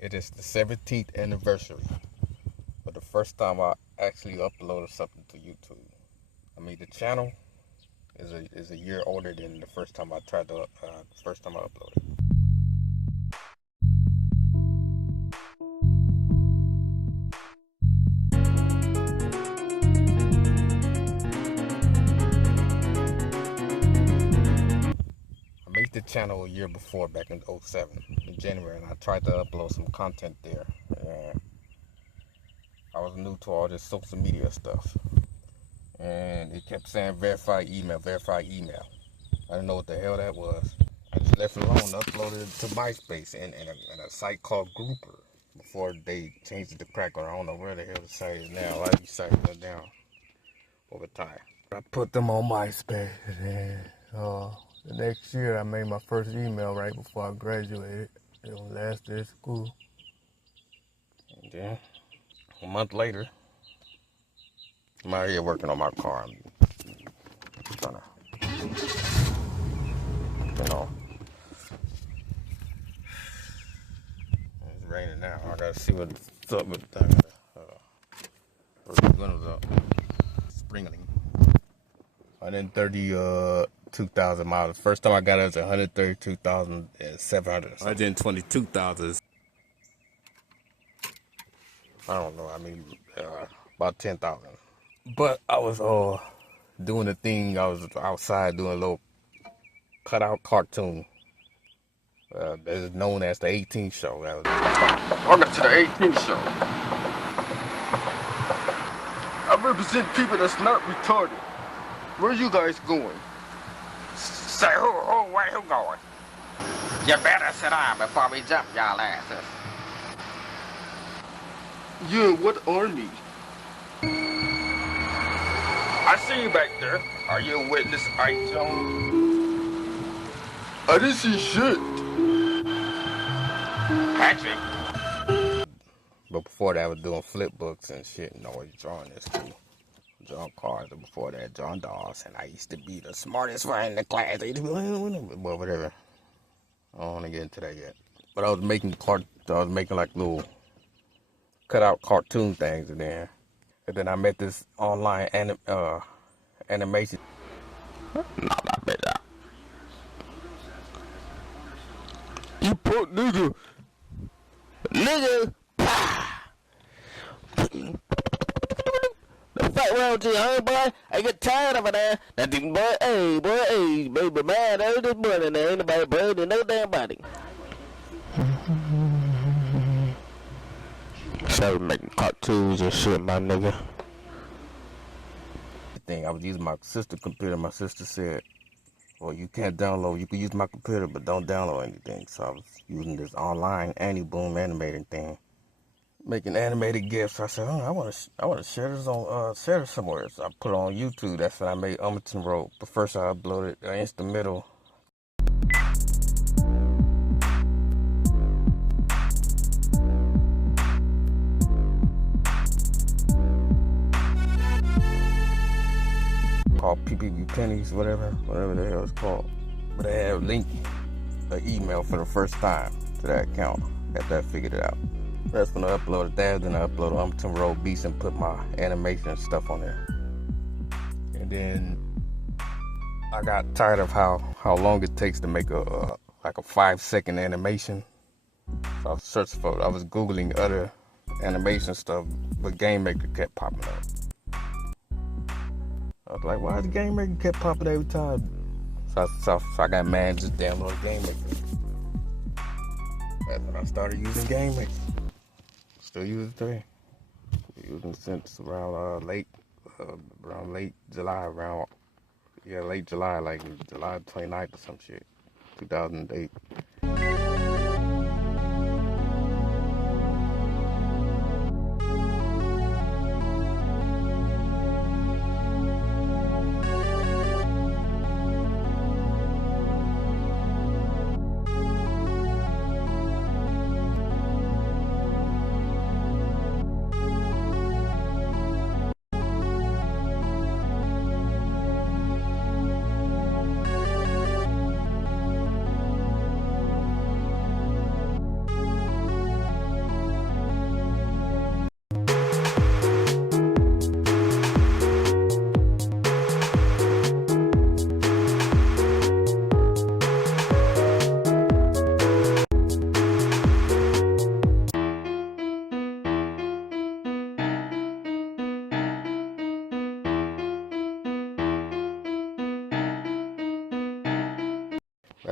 It is the 17th anniversary of the first time I actually uploaded something to YouTube. I mean, the channel is a year older than the first time I uploaded. I made the channel a year before, back in 07, in January, and I tried to upload some content there. And I was new to all this social media stuff, and it kept saying verify email, verify email. I didn't know what the hell that was. I just left it alone, uploaded it to MySpace and a site called Grouper before they changed it to Crackle. I don't know where the hell the site is now. A lot of these sites went down over time. I put them on MySpace, and the next year I made my first email right before I graduated. It was last day of school. And then a month later, I'm out here working on my car. I'm trying to, it's raining now. I gotta see what's up with that. The windows up. Sprinkling. 132,000 miles. First time I got it was 132,700. 122,000. I don't know. I mean, about 10,000. But I was doing the thing. I was outside doing a little cutout cartoon. That is known as the 18th show. Welcome to the 18th show. I represent people that's not retarded. Where you guys going? Say where who going? You better sit down before we jump y'all asses. You in what army? I see you back there. Are you a witness, Ike Jones? I didn't see shit. Patrick. But before that, I was doing flip books and shit, and always drawing this too. Drawing cars, and before that, drawing dolls, and I used to be the smartest one in the class. Well, whatever. I don't want to get into that yet. But I was making like little cutout cartoon things in there. And then I met this online animation. You poor nigga. Nigga. The fuck wrong with you, huh, boy? I get tired of it now. That thing, boy, hey, baby, man, early this morning, there ain't nobody burning no damn body. Started making cartoons and shit, my nigga. I was using my sister's computer. My sister said, well, you can't download. You can use my computer, but don't download anything. So I was using this online Boom animating thing, making animated GIFs. I said, I want to share this on share this somewhere. So I put it on YouTube. That's when I made Umberton Road. But first I uploaded Instant Middle. Called PPP Pennies, whatever the hell it's called. But I had an email for the first time to that account after I figured it out. That's when I uploaded that. Then I uploaded Umberton Road Beats and put my animation and stuff on there. And then I got tired of how long it takes to make a 5-second animation. So I was Googling other animation stuff, but Game Maker kept popping up. I was like, why is Game Maker kept popping every time? So I got mad and just downloaded Game Maker. That's when I started using Game Maker. Still use it today. Using it since around late July, late July, like July 29th or some shit, 2008.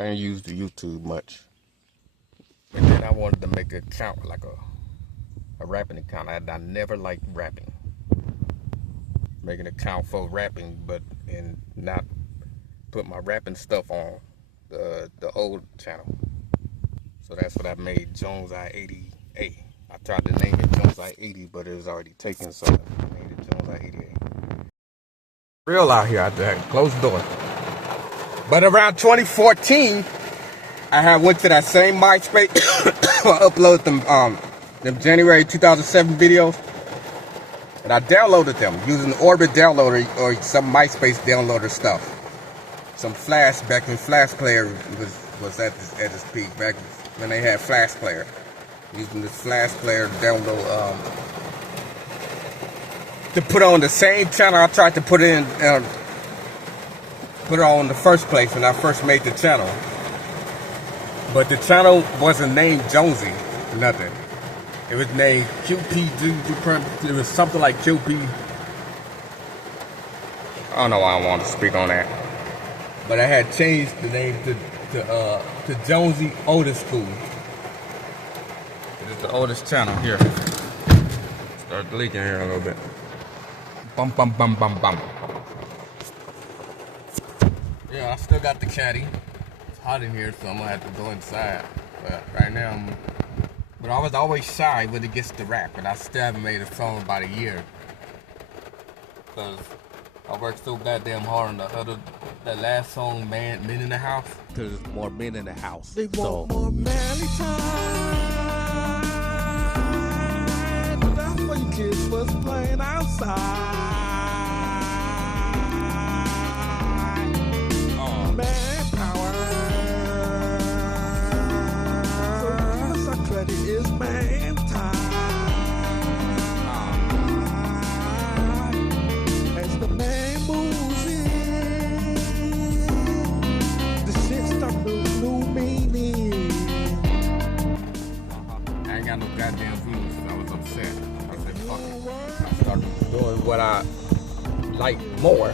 didn't use the YouTube much. And then I wanted to make an account, like a rapping account. I never liked rapping. Make an account for rapping, and not put my rapping stuff on the old channel. So that's what I made Jones I-80A. I tried to name it Jones I-80, but it was already taken, so I named it Jones I-80A. Real out here, I had to close the door. But around 2014, I had went to that same MySpace, uploaded them January 2007 videos, and I downloaded them using the Orbit downloader or some MySpace downloader stuff. Some Flash, back when Flash Player was at its peak, back when they had Flash Player. Using this Flash Player to download, to put on the same channel I tried to put it on in the first place when I first made the channel. But the channel wasn't named Jonesy, nothing. It was named QP, it was something like QP. I don't know why I wanted to speak on that. But I had changed the name to Jonesy Oldest School. It is the oldest channel here. Start leaking here a little bit. Bum bum bum bum bum. Yeah, I still got the caddy. It's hot in here, so I'm gonna have to go inside. But right now, but I was always shy when it gets to rap, and I still haven't made a song about a year. Cause I worked so goddamn hard on that last song, Men in the House. Cause there's more men in the house. They want more manly time. That's why you kids was playing outside. Manpower. So give us our credit is man time. As the man moves in, the shit start losing new meaning. I ain't got no goddamn views, so I was upset. I said, fuck it. I started doing what I like more.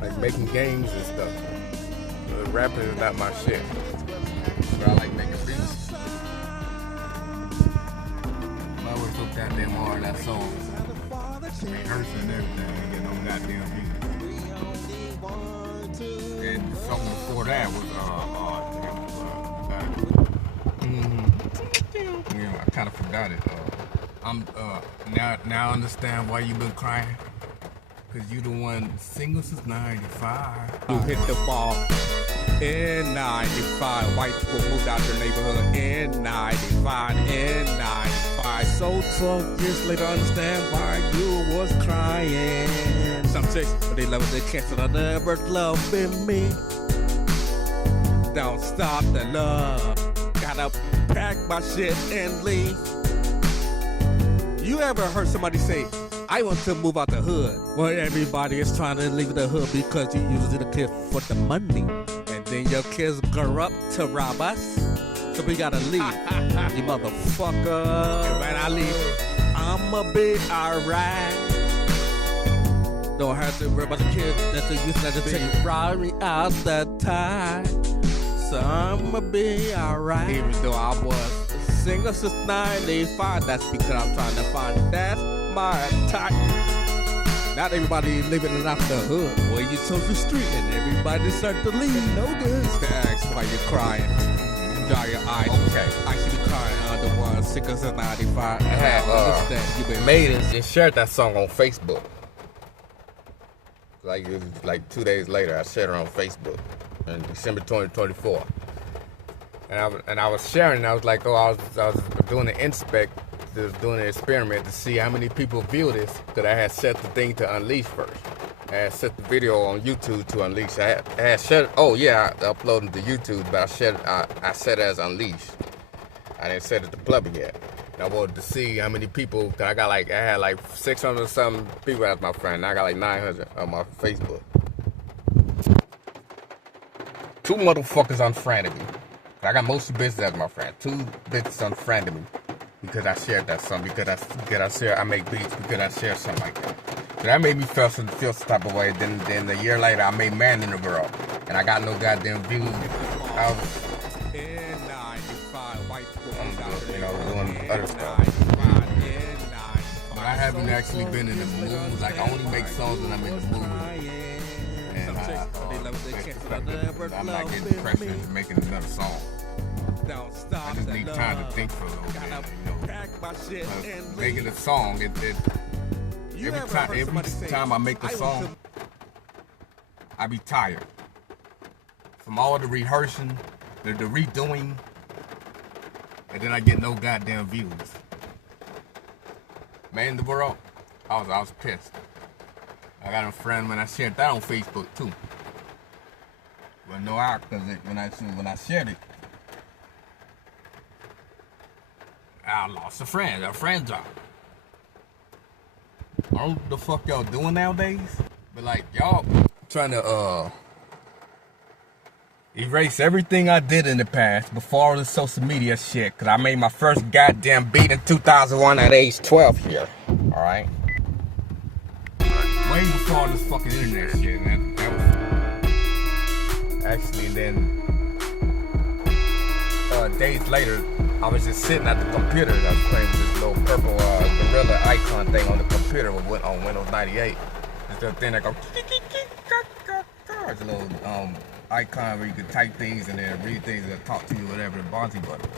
Like making games and stuff. Rapping is not my shit. But I like making beats. I worked so goddamn hard that song. Rehearsing and everything, and get no goddamn beats. And the song before that was yeah, I kind of forgot it. I'm now I understand why you been crying. Cause you the one single since 95. You hit the ball in 95. White people moved out their neighborhood in 95. In 95. So 12 years later, understand why you was crying. Some chicks, but they love it, they can't say never loving me. Don't stop the love. Gotta pack my shit and leave. You ever heard somebody say, I want to move out the hood? Well, everybody is trying to leave the hood because you use the kid for the money. And then your kids grow up to rob us. So we gotta leave. You motherfucker. When I leave, I'ma be alright. Don't have to worry about the kids that they used to take robbery out that time. So I'ma be alright. Even though I was single since 95, that's because I'm trying to find that my type. Not everybody living it off the hood. Well, you chose the street and everybody started to leave. No good. That's why you're crying. Dry your eyes. Okay. I should be crying on the one single since 95. I understand. You been made it and shared that song on Facebook. Like it was like 2 days later, I shared it on Facebook in December 2024. And I was sharing, and I was like, oh, I was doing an inspect, doing an experiment to see how many people view this, because I had set the thing to unleash first. I had set the video on YouTube to unleash. I had set it, oh yeah, I uploaded to YouTube, but I set it as unleashed. I didn't set it to public yet. And I wanted to see how many people, cause I had like 600 something people as my friend, and I got like 900 on my Facebook. 2 motherfuckers unfriended me. I got most of the business as my friend. 2 bitches unfriended me because I shared that song, because I make beats, because I share something like that. So that made me feel some type of way. Then a year later, I made Man in the World. and I got no goddamn views. I was, doing other stuff. But I haven't actually been in the mood. Like, I only make songs when I'm in the mood. And I'm not getting pressure into making another song. I just need time to think for a little bit, making a song, every time I make a song, I be tired. From all the rehearsing, the redoing, and then I get no goddamn views. Man, the world, I was pissed. I got a friend when I shared that on Facebook too. Well, no, because when I shared it, I lost a friend dropped. I don't know what the fuck y'all doing nowadays, but like y'all trying to erase everything I did in the past before all this social media shit, cause I made my first goddamn beat in 2001 at age 12 here, alright? Way before all this fucking internet shit, man. That was... Actually, then, days later, I was just sitting at the computer. I was playing with this little purple gorilla icon thing on the computer on Windows 98. It's the thing that goes... It's a little icon where you could type things and then read things and talk to you, whatever, the Bonzi button.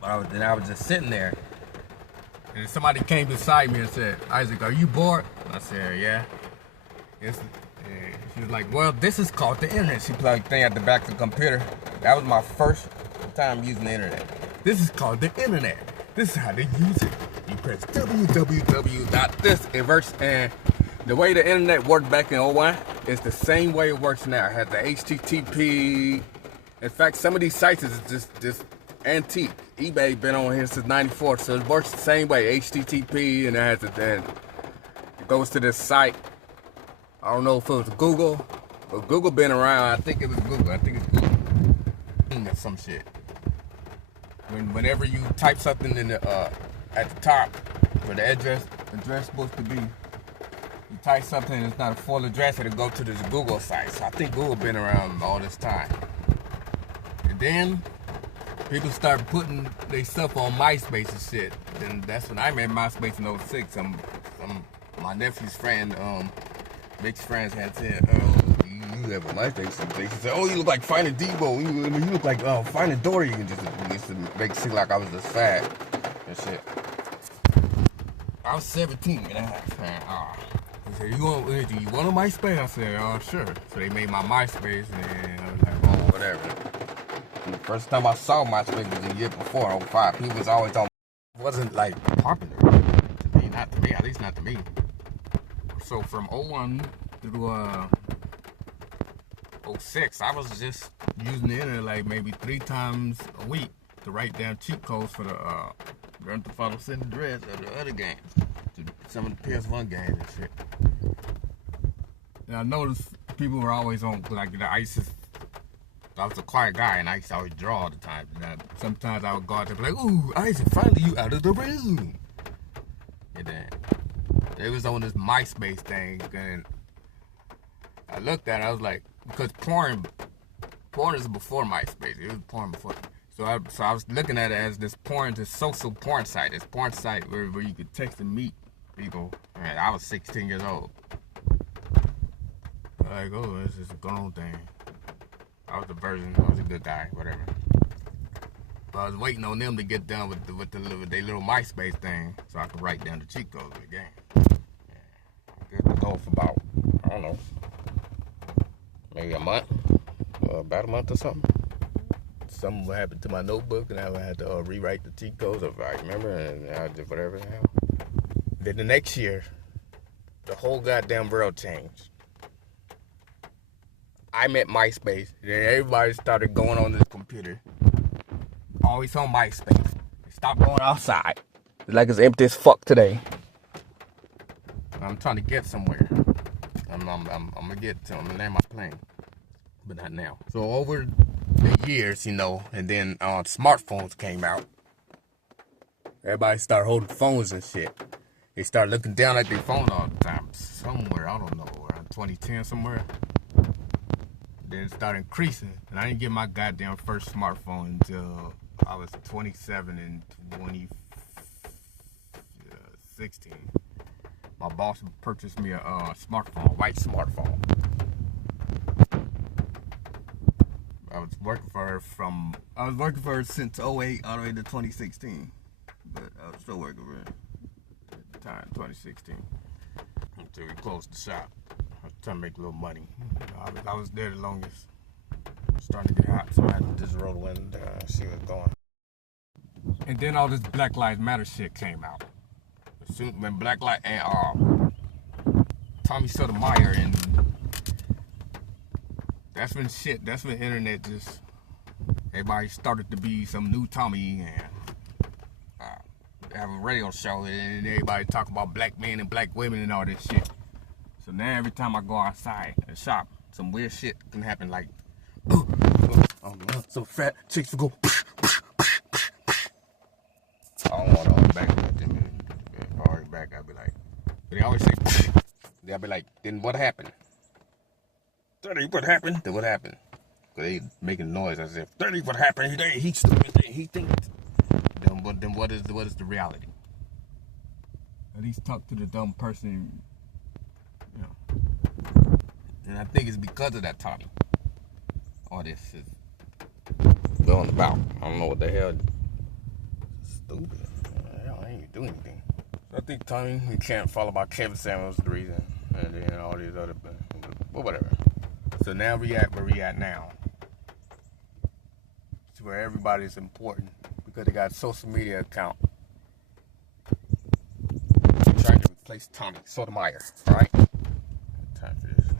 But I was just sitting there, and somebody came beside me and said, "Isaac, are you bored?" And I said, "Yeah." She was like, "Well, this is called the internet." She plugged thing at the back of the computer. That was my first time using the internet. This is called the internet. This is how they use it. You press www.thisnverse, and the way the internet worked back in 01 is the same way it works now. It has the HTTP. In fact, some of these sites is just antique. eBay been on here since '94, so it works the same way. HTTP, and it has it goes to this site. I don't know if it was Google, but Google been around. I think it was Google. I think it's Google or some shit. Whenever you type something in the at the top where the address supposed to be. You type something and it's not a full address, it'll go to this Google site. So I think Google been around all this time. And then people start putting their stuff on MySpace and shit. Then that's when I made MySpace in 06. My nephew's friend, Vic's friends had said, "Oh, you have a MySpace." He said, "Oh, you look like Finding Debo. You look like Finding Dory." You can just make it seem like I was just fat and shit. I was 17 and a half, man. He said, you want a MySpace? I said, "Oh, sure." So they made my MySpace, and I was like, "Oh, whatever." And the first time I saw MySpace was the year before, 05. He was always on. It wasn't like popular to me, not to me, at least not to me. So from 01 through 06, I was just using the internet like maybe 3 times a week to write down cheat codes for the Grand Theft Auto San Andreas or the other games. Some of the PS1 games and shit. And I noticed people were always on, like, the ISIS. I was a quiet guy and I used to always draw all the time. And sometimes I would go out there and be like, "Ooh, Isaac, finally you out of the room." And then they was on this MySpace thing, and I looked at it, I was like, because porn is before MySpace. It was porn before. So I was looking at it as this social porn site. This porn site where you could text and meet people. And I was 16 years old. Like, oh, this is a grown thing. I was a virgin. I was a good guy, whatever. But I was waiting on them to get done with their little MySpace thing so I could write down the cheat codes of the game. Yeah. It was going for about, I don't know, maybe a month, about a month or something. Something would happen to my notebook, and I would have to rewrite the cheat codes if I remember, and I did whatever the hell. Then the next year, the whole goddamn world changed. I met MySpace, and then everybody started going on this computer. Always on MySpace. Stop going outside. It's like it's empty as fuck today. I'm trying to get somewhere. I'm gonna land my plane, but not now. So over the years, and then smartphones came out. Everybody started holding phones and shit. They started looking down at their phone all the time. Somewhere, I don't know, around 2010 somewhere. then it started increasing. And I didn't get my goddamn first smartphone until I was 27 in 2016. My boss purchased me a smartphone, a white smartphone. I was working for her since 08 all the way to 2016. But I was still working for her at the time, 2016. Until we closed the shop. I was trying to make a little money. I was there the longest. It was starting to get hot, so I had to just roll the window down and see what's going. And then all this Black Lives Matter shit came out. When Black Lives and Tommy Sotomayor, and that's when internet just, everybody started to be some new Tommy and have a radio show and everybody talk about black men and black women and all this shit. So now every time I go outside and shop, some weird shit can happen, like, some fat chicks will go. I don't want to back at them. If I already back, I'll be like, but they always say, they'll be like, then what happened? 30, what happened? Then what happened? Because they making noise as if, 30, what happened? He stupid, he thinks. Then what is the reality? At least talk to the dumb person, you know. And I think it's because of that, Tommy. All this is going about. I don't know what the hell. Stupid. I ain't do anything. So I think Tommy, we can't follow about Kevin Samuels the reason, and then all these other, but whatever. So now we at where we at now. It's where everybody's important because they got a social media account. Trying to replace Tommy Sotomayor. All right. Time for this.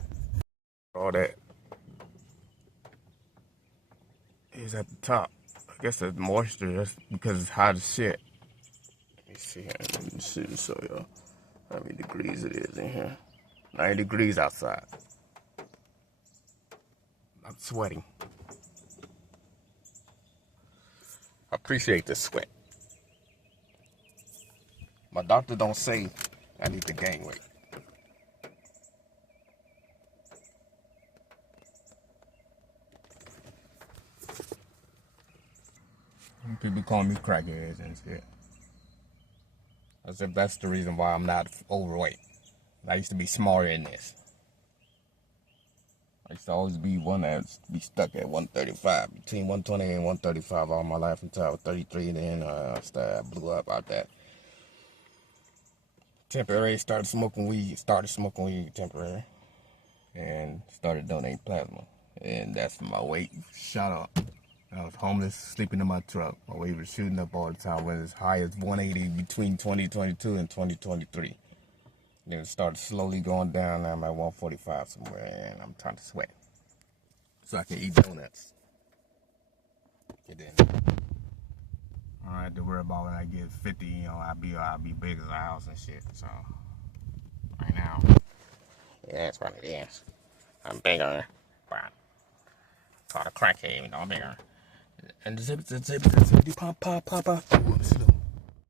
All that is at the top. I guess the moisture, that's because it's hot as shit. Let me see here. Let me see to show y'all how many degrees it is in here. 90 degrees outside. I'm sweating. I appreciate the sweat. My doctor don't say I need to gain weight. People call me crackheads and shit. I said that's the reason why I'm not overweight. I used to be smaller than this. I used to always be one that be stuck at 135, between 120 and 135 all my life until I was 33, and then I blew up out that. Temporary, started smoking weed temporary, and started donating plasma, and that's when my weight shot up. I was homeless, sleeping in my truck. My weight was shooting up all the time, went as high as 180 between 2022 and 2023. Then it started slowly going down. Now I'm at 145 somewhere, and I'm trying to sweat so I can eat donuts. And then I don't have to worry about when I get 50. You know, I'll be big as a house and shit. So right now, yeah, that's what it is. I'm bigger, but called a crackhead, you know, I'm bigger. And the zip, pop.